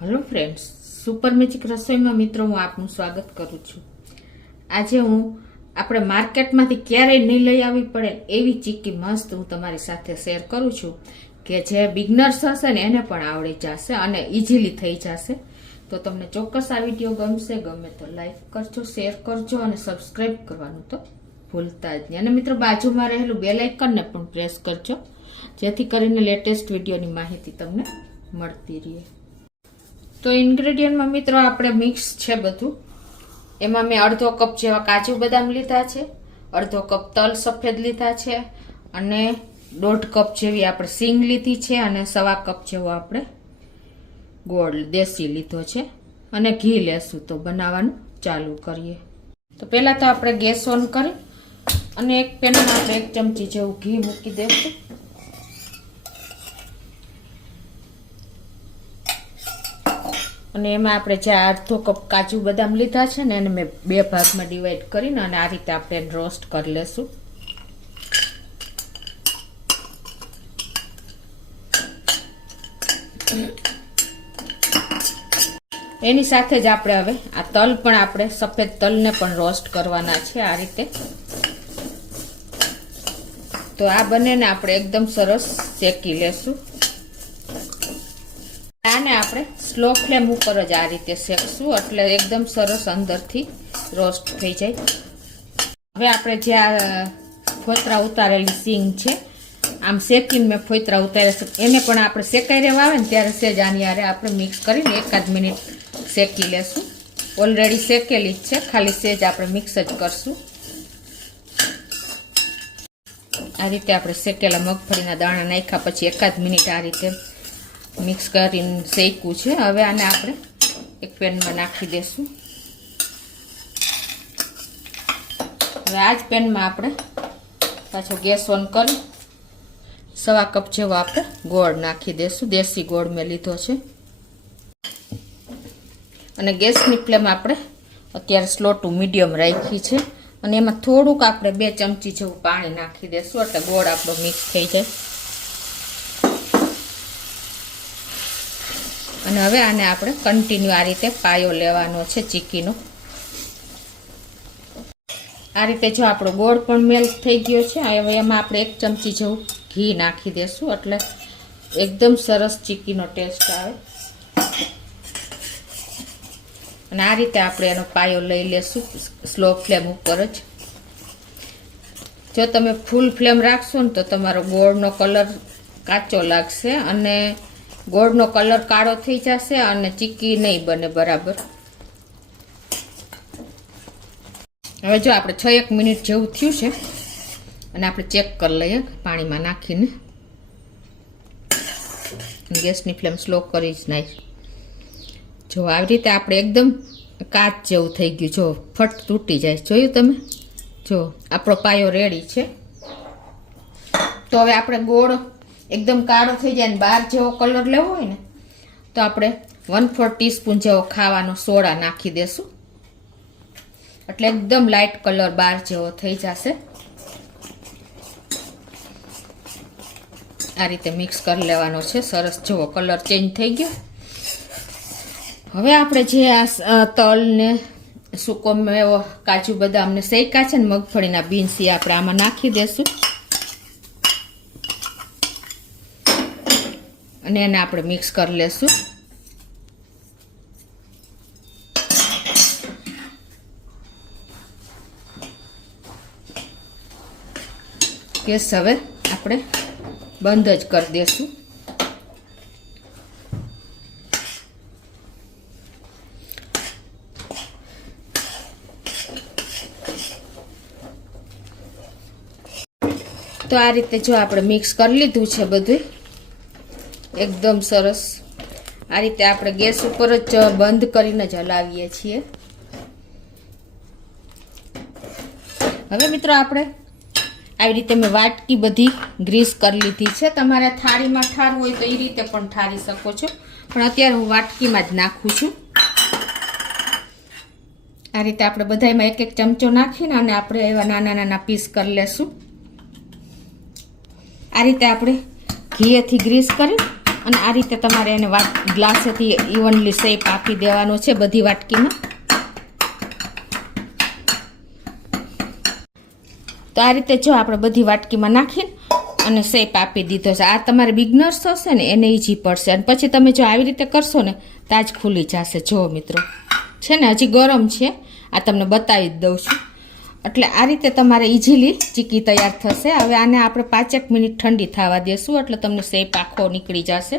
Hello friends, super magic રસોઈમાં મિત્રો હું આપનું સ્વાગત કરું છું। આજે હું આપણે માર્કેટમાંથી ક્યારેય નહીં લઈ આવવી પડે એવી ચીક્કી મસ્ત હું તમારી સાથે શેર કરું છું કે જે બિગનર્સ હશે ને એને પણ આવડી જશે અને ઇઝીલી થઈ જશે। તો તમને ચોક્કસ આ વિડીયો ગમશે, ગમે તો લાઈક કરજો, શેર કરજો અને સબસ્ક્રાઈબ કરવાનું તો ભૂલતા જ નહીં। અને મિત્રો બાજુમાં રહેલું બેલ આઇકનને પણ પ્રેસ કરજો જેથી કરીને લેટેસ્ટ વિડીયોની માહિતી તમને મળતી રહે। તો ઇન્ગ્રેડિયન્ટમાં મિત્રો આપણે મિક્સ છે બધું। એમાં મેં અડધો કપ જેવા કાજુ બદામ લીધા છે, અડધો કપ તલ સફેદ લીધા છે અને 1.5 કપ જેવી આપણે સિંગ લીધી છે અને 1.25 કપ જેવો આપણે ગોળ દેશી લીધો છે અને ઘી લેશું। તો બનાવવાનું ચાલુ કરીએ। તો પહેલાં તો આપણે ગેસ ઓન કરી અને એક પેનમાં આપણે 1 ચમચી જેવું ઘી મૂકી દઈશું। અને એમાં આપણે જે અડધો કપ કાજુ બદામ લીધા છે ને એને મેં 2 ભાગમાં ડિવાઈડ કરીને અને આ રીતે આપણે રોસ્ટ કરી લેશું। એની સાથે જ આપણે હવે આ તલ પણ આપણે સફેદ તલને પણ રોસ્ટ કરવાના છે આ રીતે। તો આ બંનેને આપણે એકદમ સરસ શેકી લેશું। આને આપણે સ્લો ફ્લેમ ઉપર જ આ રીતે શેકશું એટલે એકદમ સરસ અંદરથી રોસ્ટ થઈ જાય। હવે આપણે જે આ ફોતરા ઉતારેલી સિંગ છે આમ શેકીને મેં ફોતરા ઉતાર્યા છે એને પણ આપણે શેકાઈ રહેવા આવે ને ત્યારે સેજ આની હારે આપણે મિક્સ કરીને 1 મિનિટ શેકી લેશું। ઓલરેડી શેકેલી જ છે, ખાલી સેજ આપણે મિક્સ જ કરશું। આ રીતે આપણે શેકેલા મગફળીના દાણા નાખ્યા પછી 1 મિનિટ આ રીતે મિક્સ કરીને શેક્યું છે। હવે આને આપણે એક પેનમાં નાખી દેશું। હવે આ જ પેનમાં આપણે પાછો ગેસ ઓન કરી 1.25 કપ જેવો આપણે ગોળ નાખી દેશું। દેશી ગોળ મેં લીધો છે અને ગેસની ફ્લેમ આપણે અત્યારે સ્લો ટુ મીડિયમ રાખી છે અને એમાં થોડુંક આપણે 2 ચમચી જેવું પાણી નાખી દેશું એટલે ગોળ આપણો મિક્સ થઈ જાય। અને હવે આને આપણે કન્ટિન્યુ આ રીતે પાયો લેવાનો છે ચીક્કીનો। આ રીતે જો આપણો ગોળ પણ મેલ્ટ થઈ ગયો છે। હવે એમાં આપણે 1 ચમચી જેવું ઘી નાખી દેશું એટલે એકદમ સરસ ચીક્કીનો ટેસ્ટ આવે। અને આ રીતે આપણે એનો પાયો લઈ લેશું સ્લો ફ્લેમ ઉપર જ। જો તમે ફૂલ ફ્લેમ રાખશો ને તો તમારો ગોળનો કલર કાચો લાગશે અને ગોળનો કલર કાળો થઈ જશે અને ચીક્કી નહીં બને બરાબર। હવે જો આપણે 6-1 મિનિટ જેવું થયું છે અને આપણે ચેક કરી લઈએ પાણીમાં નાખીને। ગેસની ફ્લેમ સ્લો કરી જ નાખી। જો આવી રીતે આપણે એકદમ કાચ જેવું થઈ ગયું, જો ફટ તૂટી જાય, જોયું તમે? જો આપણો પાયો રેડી છે। તો હવે આપણે ગોળ એકદમ કાળો થઈ જાય ને બહાર જેવો કલર લેવો હોય ને તો આપણે 1/4 ટીસ્પૂન જેવો ખાવાનો સોડા નાખી દેશું એટલે એકદમ લાઇટ કલર બહાર જેવો થઈ જશે। આ રીતે મિક્સ કરી લેવાનો છે સરસ, જેવો કલર ચેન્જ થઈ ગયો। હવે આપણે જે આ તલ ને સૂકો મેવો કાજુ બદામને શેકા છે ને મગફળીના બીન્સ એ આપણે આમાં નાખી દેશું અને એને આપણે મિક્સ કરી લેશું। ગેસ હવે આપણે બંધ જ કરી દેશું। તો આ રીતે જો આપણે મિક્સ કરી લીધું છે બધું એકદમ સરસ। આ રીતે આપણે ગેસ ઉપર જ બંધ કરીને જ હલાવીએ છીએ। હવે મિત્રો આપણે આવી રીતે મેં વાટકી બધી ગ્રીસ કરી લીધી છે। તમારે થાળીમાં ઠારવું હોય તો એ રીતે પણ ઠારી શકો છો, પણ અત્યારે હું વાટકીમાં જ નાખું છું। આ રીતે આપણે બધામાં 1-1 ચમચો નાખીને અને આપણે એવા નાના નાના પીસ કરી લેશું। આ રીતે આપણે ઘીએથી ગ્રીસ કરી અને આ રીતે તમારે એને ગ્લાસેથી ઇવનલી શેપ આપી દેવાનો છે બધી વાટકીમાં. તો આ રીતે જો આપણે બધી વાટકીમાં નાખીને અને શેપ આપી દીધો છે. આ તમારે બિગનર્સ હશે ને એને ઈઝી પડશે. અને પછી તમે જો આવી રીતે કરશો ને તાજ ખુલી જશે. જો મિત્રો છે ને હજી ગરમ છે, આ તમને બતાવી જ દઉં છું. એટલે આ રીતે તમારે ઇઝીલી ચીકી તૈયાર થશે. હવે આને આપણે 5 મિનિટ ઠંડી થવા દેશું એટલે તમને શેપ આખો નીકળી જશે.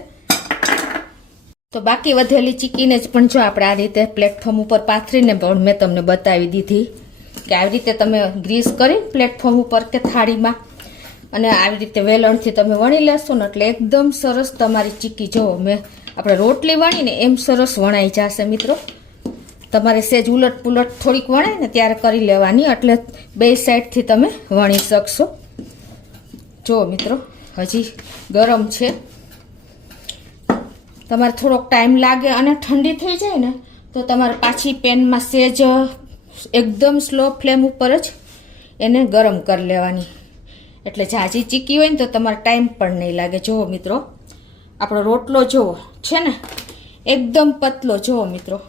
તો બાકી વધેલી ચીકીને જ પણ જો આપણે આ રીતે પ્લેટફોર્મ ઉપર પાથરીને પણ મેં તમને બતાવી દીધી કે આવી રીતે તમે ગ્રીસ કરી પ્લેટફોર્મ ઉપર કે થાળીમાં અને આવી રીતે વેલણથી તમે વણી લેશો ને એટલે એકદમ સરસ તમારી ચીકી જો મેં આપણે રોટલી વણીને એમ સરસ વણાઈ જશે મિત્રો. તમારે સેજ ઉલટ પુલટ થોડીક વણાય ને ત્યારે કરી લેવાની એટલે બે સાઈડથી તમે વણી શકશો. જો મિત્રો હજી ગરમ છે, તમારે થોડોક ટાઈમ લાગે અને ઠંડી થઈ જાય ને તો તમારે પાછી પેનમાં સેજ એકદમ સ્લો ફ્લેમ ઉપર જ એને ગરમ કરી લેવાની. એટલે ઝાઝી ચીકી હોય ને તો તમારે ટાઈમ પણ નહીં લાગે. જુઓ મિત્રો આપણો રોટલો જુઓ છે ને એકદમ પતલો. જુઓ મિત્રો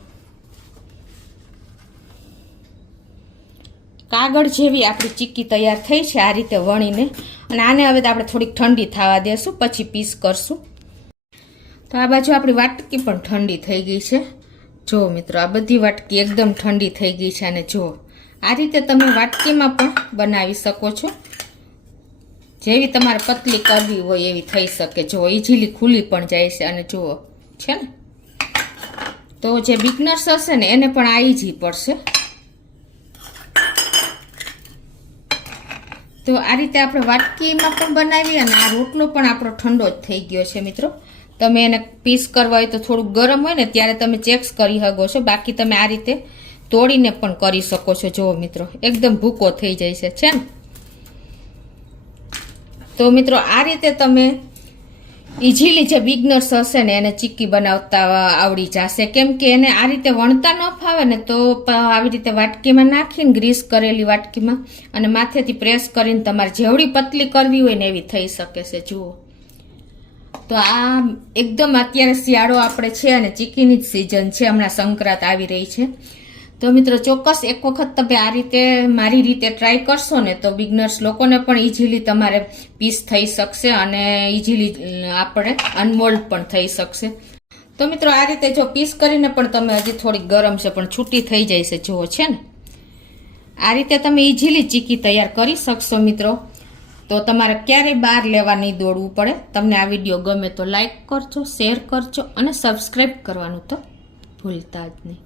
કાગળ જેવી આપણી ચીકી તૈયાર થઈ છે આ રીતે વણીને. અને આને હવે આપણે થોડીક ઠંડી થવા દેશું પછી પીસ કરશું. તો આ બાજુ આપણી વાટકી પણ ઠંડી થઈ ગઈ છે. જુઓ મિત્રો આ બધી વાટકી એકદમ ઠંડી થઈ ગઈ છે. અને જુઓ આ રીતે તમે વાટકીમાં પણ બનાવી શકો છો. જેવી તમારે પતલી કરવી હોય એવી થઈ શકે. જુઓ ઇઝીલી ખુલી પણ જાય છે. અને જુઓ છે ને તો જે બિગનર્સ હશે ને એને પણ આ ઇઝી પડશે. તો આ રીતે આપણે વાટકીમાં પણ બનાવી અને આ રોટલો પણ આપણો ઠંડો જ થઈ ગયો છે મિત્રો. તમે એને પીસ કરવા હોય તો થોડુંક ગરમ હોય ને ત્યારે તમે ચેક્સ કરી શકો છો. બાકી તમે આ રીતે તોડીને પણ કરી શકો છો. જુઓ મિત્રો એકદમ ભૂકો થઈ જાય છે ને. તો મિત્રો આ રીતે તમે ઇઝીલી જે બિગનર્સ હશે ને એને ચીક્કી બનાવતા આવડી જશે. કેમ કે એને આ રીતે વણતા ન ફાવે ને તો આવી રીતે વાટકીમાં નાખીને ગ્રીસ કરેલી વાટકીમાં અને માથેથી પ્રેસ કરીને તમારે જેવડી પતલી કરવી હોય ને એવી થઈ શકે છે. જુઓ તો આ એકદમ અત્યારે શિયાળો આપણે છે અને ચીકીની જ સિઝન છે. હમણાં સંક્રાંત આવી રહી છે. તો મિત્રો ચોક્કસ એક વખત તમે આ રીતે મારી રીતે ટ્રાય કરશો ને તો બિગનર્સ લોકોને પણ ઇઝીલી તમારે પીસ થઈ શકશે અને ઇઝીલી આપણે અનમોલ્ડ પણ થઈ શકશે. તો મિત્રો આ રીતે જો પીસ કરીને પણ તમે હજી થોડીક ગરમ છે પણ છૂટી થઈ જાય છે. જુઓ છે ને આ રીતે તમે ઇઝીલી ચીકી તૈયાર કરી શકશો મિત્રો. તો તમારે ક્યારેય બહાર લેવા નહીં દોડવું પડે. તમને આ વિડીયો ગમે તો લાઈક કરજો, શેર કરજો અને સબસ્ક્રાઈબ કરવાનું તો ભૂલતા જ નહીં.